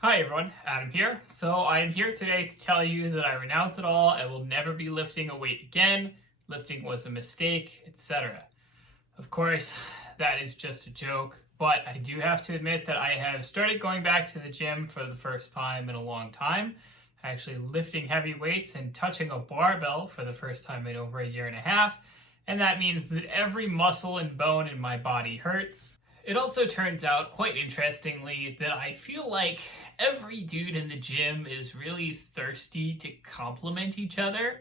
Hi everyone, Adam here. So I am here today to tell you that I renounce it all. I will never be lifting a weight again. Lifting was a mistake, etc. Of course, that is just a joke, but I do have to admit that I have started going back to the gym for the first time in a long time. Actually lifting heavy weights and touching a barbell for the first time in over a year and a half. And that means that every muscle and bone in my body hurts. It also turns out, quite interestingly, that I feel like every dude in the gym is really thirsty to compliment each other.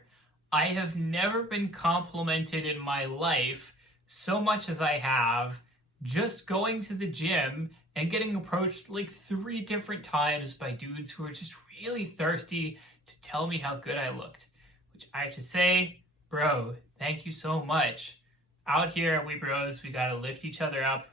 I have never been complimented in my life so much as I have just going to the gym and getting approached like 3 different times by dudes who are just really thirsty to tell me how good I looked. Which I have to say, bro, thank you so much. Out here, we bros, we gotta lift each other up.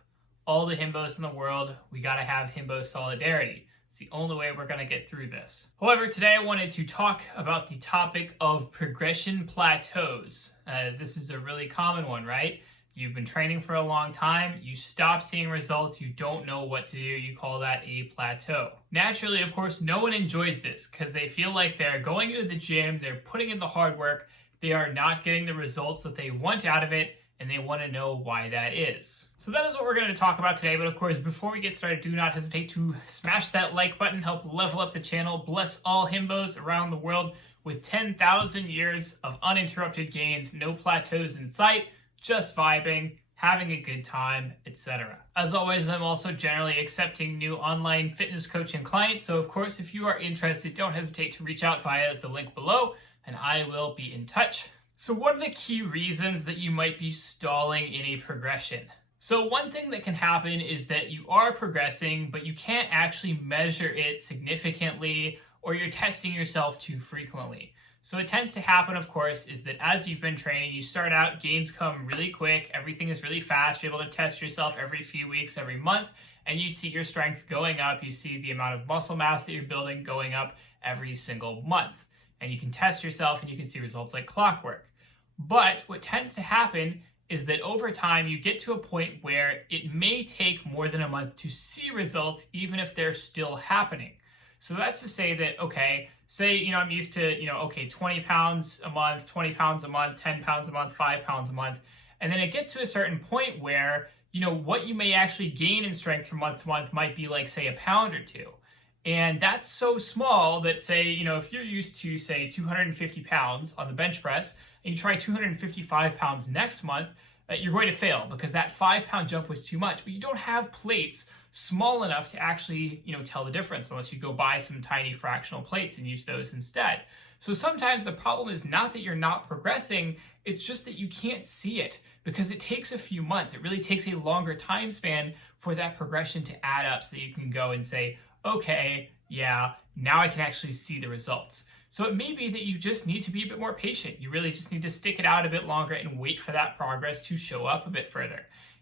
All the Himbos in the world, we gotta have Himbo solidarity. It's the only way we're gonna get through this. However, today I wanted to talk about the topic of progression plateaus. This is a really common one, right? You've been training for a long time, you stop seeing results, you don't know what to do, you call that a plateau. Naturally, of course, no one enjoys this because they feel like they're going into the gym, they're putting in the hard work, they are not getting the results that they want out of it, and they want to know why that is. So that is what we're going to talk about today, but of course, before we get started, do not hesitate to smash that like button, help level up the channel, bless all Himbos around the world with 10,000 years of uninterrupted gains, no plateaus in sight, just vibing, having a good time, etc. As always, I'm also generally accepting new online fitness coaching clients, so of course, if you are interested, don't hesitate to reach out via the link below, and I will be in touch. So what are the key reasons that you might be stalling in a progression? So one thing that can happen is that you are progressing, but you can't actually measure it significantly, or you're testing yourself too frequently. So what tends to happen, of course, is that as you've been training, you start out, gains come really quick, everything is really fast, you're able to test yourself every few weeks, every month, and you see your strength going up, you see the amount of muscle mass that you're building going up every single month. And you can test yourself and you can see results like clockwork. But what tends to happen is that over time you get to a point where it may take more than a month to see results, even if they're still happening. So that's to say that, okay, say, I'm used to, 20 pounds a month, 20 pounds a month, 10 pounds a month, 5 pounds a month. And then it gets to a certain point where, what you may actually gain in strength from month to month might be like, say, a pound or 2. And that's so small that, say, if you're used to, say, 250 pounds on the bench press, and you try 255 pounds next month, you're going to fail because that 5-pound jump was too much. But you don't have plates small enough to actually, tell the difference unless you go buy some tiny fractional plates and use those instead. So sometimes the problem is not that you're not progressing, it's just that you can't see it because it takes a few months. It really takes a longer time span for that progression to add up so that you can go and say, okay, yeah, now I can actually see the results. So it may be that you just need to be a bit more patient. You really just need to stick it out a bit longer and wait for that progress to show up a bit further.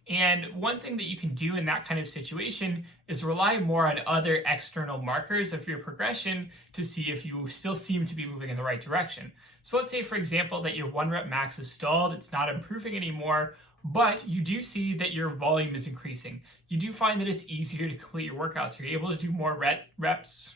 And one thing that you can do in that kind of situation is rely more on other external markers of your progression to see if you still seem to be moving in the right direction. So let's say, for example, that your 1 rep max is stalled, it's not improving anymore, but you do see that your volume is increasing. You do find that it's easier to complete your workouts. You're able to do more reps.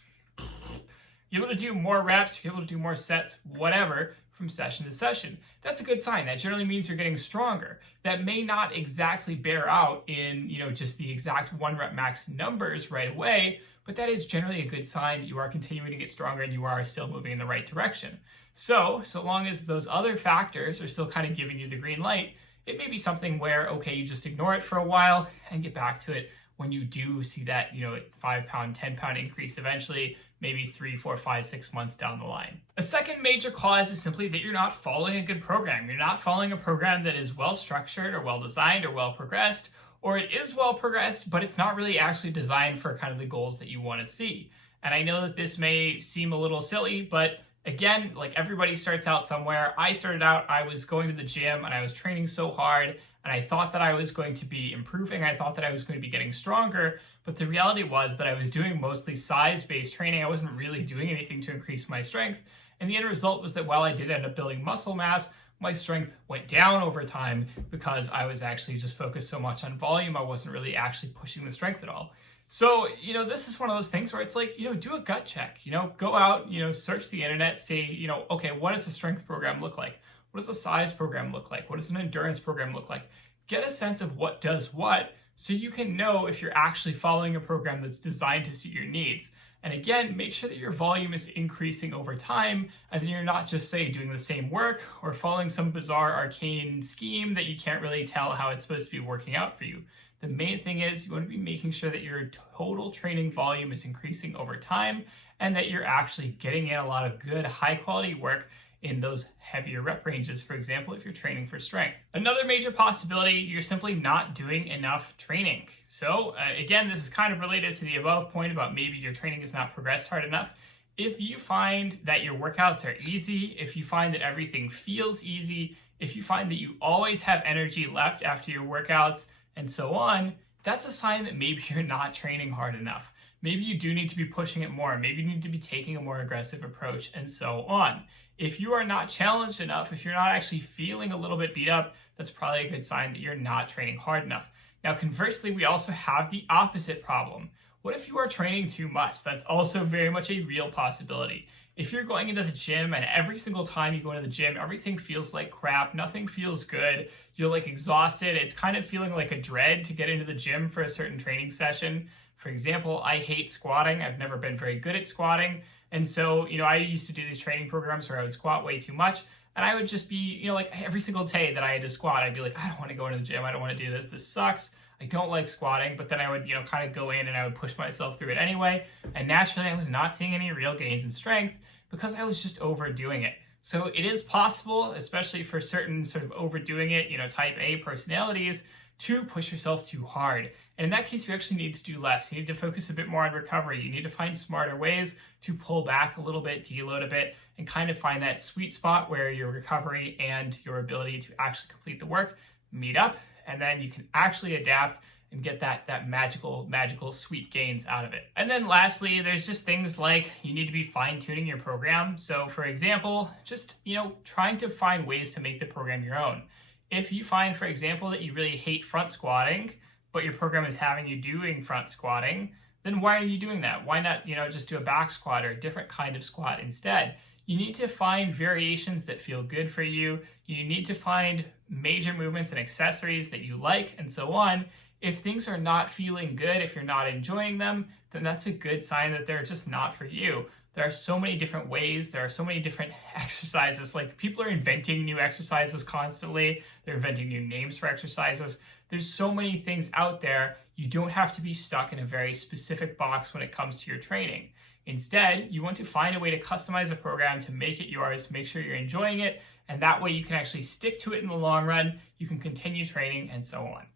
You're able to do more reps, you're able to do more sets, whatever, from session to session. That's a good sign. That generally means you're getting stronger. That may not exactly bear out in, just the exact 1 rep max numbers right away, but that is generally a good sign that you are continuing to get stronger and you are still moving in the right direction. So long as those other factors are still kind of giving you the green light, it may be something where, okay, you just ignore it for a while and get back to it when you do see that, 5-pound, 10-pound increase eventually, maybe 3, 4, 5, 6 months down the line. A second major cause is simply that you're not following a good program. You're not following a program that is well structured or well designed or well progressed, or it is well progressed, but it's not really actually designed for kind of the goals that you want to see. And I know that this may seem a little silly, but again, like everybody starts out somewhere. I started out, I was going to the gym and I was training so hard and I thought that I was going to be improving. I thought that I was going to be getting stronger, but the reality was that I was doing mostly size-based training. I wasn't really doing anything to increase my strength. And the end result was that while I did end up building muscle mass, my strength went down over time because I was actually just focused so much on volume. I wasn't really actually pushing the strength at all. So, this is one of those things where it's like, do a gut check, go out, search the internet, say, okay, what does a strength program look like? What does a size program look like? What does an endurance program look like? Get a sense of what does what so you can know if you're actually following a program that's designed to suit your needs. And again, make sure that your volume is increasing over time and then you're not just, say, doing the same work or following some bizarre arcane scheme that you can't really tell how it's supposed to be working out for you. The main thing is you want to be making sure that your total training volume is increasing over time and that you're actually getting in a lot of good, high quality work in those heavier rep ranges, for example, if you're training for strength. Another major possibility, you're simply not doing enough training. So again, this is kind of related to the above point about maybe your training has not progressed hard enough. If you find that your workouts are easy, if you find that everything feels easy, if you find that you always have energy left after your workouts, and so on, that's a sign that maybe you're not training hard enough. Maybe you do need to be pushing it more. Maybe you need to be taking a more aggressive approach, and so on. If you are not challenged enough, if you're not actually feeling a little bit beat up, that's probably a good sign that you're not training hard enough. Now, conversely, we also have the opposite problem. What if you are training too much? That's also very much a real possibility. If you're going into the gym and every single time you go into the gym, everything feels like crap, nothing feels good, you're like exhausted, it's kind of feeling like a dread to get into the gym for a certain training session. For example, I hate squatting. I've never been very good at squatting. And so, I used to do these training programs where I would squat way too much. And I would just be, like every single day that I had to squat, I'd be like, I don't want to go into the gym. I don't want to do this. This sucks. I don't like squatting. But then I would, kind of go in and I would push myself through it anyway. And naturally, I was not seeing any real gains in strength because I was just overdoing it. So it is possible, especially for certain sort of overdoing it, type A personalities, to push yourself too hard. And in that case, you actually need to do less. You need to focus a bit more on recovery. You need to find smarter ways to pull back a little bit, deload a bit, and kind of find that sweet spot where your recovery and your ability to actually complete the work meet up, and then you can actually adapt and get that magical sweet gains out of it. And then lastly, there's just things like you need to be fine-tuning your program. So for example, just, trying to find ways to make the program your own. If you find, for example, that you really hate front squatting, but your program is having you doing front squatting, then why are you doing that? Why not, just do a back squat or a different kind of squat instead? You need to find variations that feel good for you. You need to find major movements and accessories that you like, and so on. If things are not feeling good, if you're not enjoying them, then that's a good sign that they're just not for you. There are so many different ways. There are so many different exercises. Like, people are inventing new exercises constantly. They're inventing new names for exercises. There's so many things out there. You don't have to be stuck in a very specific box when it comes to your training. Instead, you want to find a way to customize a program to make it yours, make sure you're enjoying it, and that way you can actually stick to it in the long run. You can continue training and so on.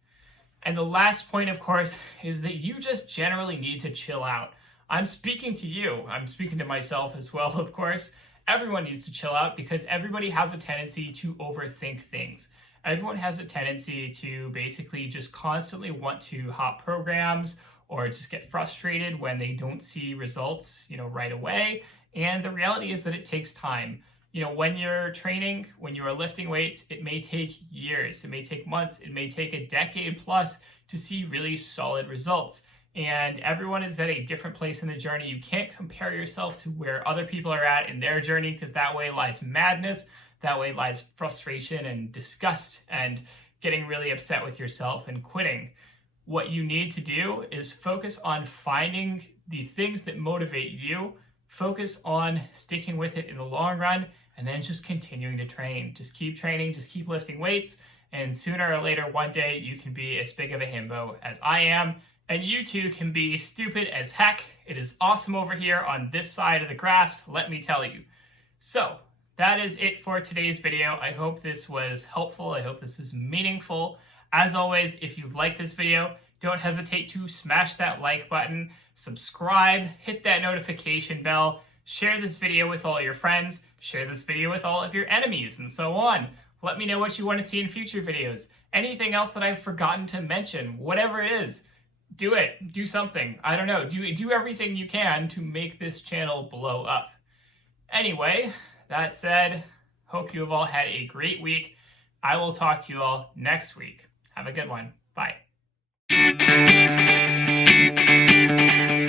And the last point, of course, is that you just generally need to chill out. I'm speaking to you. I'm speaking to myself as well, of course. Everyone needs to chill out because everybody has a tendency to overthink things. Everyone has a tendency to basically just constantly want to hop programs or just get frustrated when they don't see results, right away. And the reality is that it takes time. When you're training, when you are lifting weights, it may take years, it may take months, it may take a decade plus to see really solid results. And everyone is at a different place in the journey. You can't compare yourself to where other people are at in their journey, because that way lies madness, that way lies frustration and disgust and getting really upset with yourself and quitting. What you need to do is focus on finding the things that motivate you, focus on sticking with it in the long run, and then just continuing to train. Just keep training, just keep lifting weights, and sooner or later, one day, you can be as big of a himbo as I am, and you too can be stupid as heck. It is awesome over here on this side of the grass, let me tell you. So, that is it for today's video. I hope this was helpful. I hope this was meaningful. As always, if you like this video, don't hesitate to smash that like button, subscribe, hit that notification bell, share this video with all your friends, share this video with all of your enemies, and so on. Let me know what you want to see in future videos. Anything else that I've forgotten to mention, whatever it is, do it. Do something. I don't know. Do everything you can to make this channel blow up. Anyway, that said, hope you have all had a great week. I will talk to you all next week. Have a good one. Bye. you.